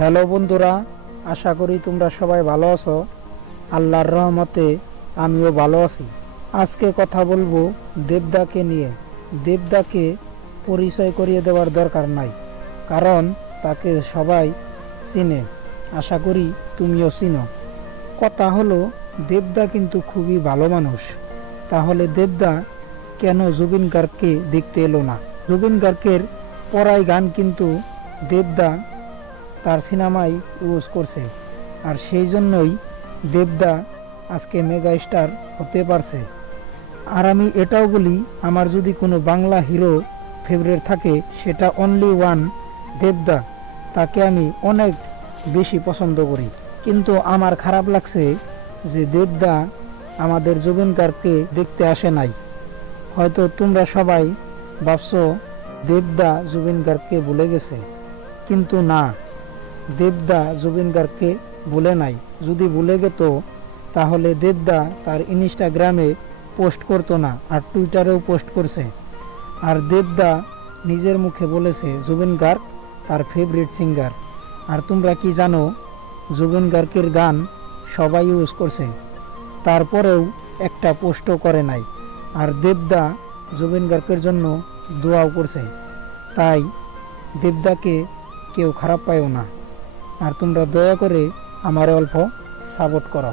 Hello বন্ধুরা, আশা করি তোমরা সবাই ভালো আছো। আল্লাহর রহমতে আমিও ভালো আছি। আজকে কথা বলব দেবদাকে নিয়ে। দেবদাকে পরিচয় করিয়ে দেওয়ার দরকার নাই, কারণ তাকে সবাই চিনে। আশা করি তুমিও চিনো। কথা হলো, দেবদা কিন্তু খুবই ভালো মানুষ। তাহলে দেবদা কেন জুবিন গার্গকে দেখতে এলো না? জুবিন গার্গের পড়াই গান কিন্তু দেবদা তার সিনেমায় ইউজ করছে। আর সেই জন্যই দেবদা আজকে মেগা স্টার হতে পারছে। আর আমি এটাও বলি, আমার যদি কোনো বাংলা হিরো ফেভারিট থাকে, সেটা অনলি ওয়ান দেবদা। তাকে আমি অনেক বেশি পছন্দ করি। কিন্তু আমার খারাপ লাগছে যে দেবদা আমাদের জুবিন গার্গকে দেখতে আসে নাই। হয়তো তোমরা সবাই ভাবছ, দেবদা জুবিন গার্গকে ভুলে গেছে। কিন্তু না। দেবদা জুবিন গার্গকে ভুলে নাই। যদি ভুলে গেত, তাহলে দেবদা তার ইনস্টাগ্রামে পোস্ট করতো না, আর টুইটারেও পোস্ট করছে। আর দেবদা নিজের মুখে বলেছে, জুবিন গার্গ তার ফেভারিট সিঙ্গার আর তোমরা কি জানো, জুবিন গার্গের গান সবাই ইউজ করছে। তারপরেও একটা পোস্টও করে নাই। আর দেবদা জুবিন গার্গের জন্য দোয়াও করছে। তাই দেবদাকে কেউ খারাপ পায়ও না। আর তোমরা দয়া করে আমার অল্প সাপোর্ট করো।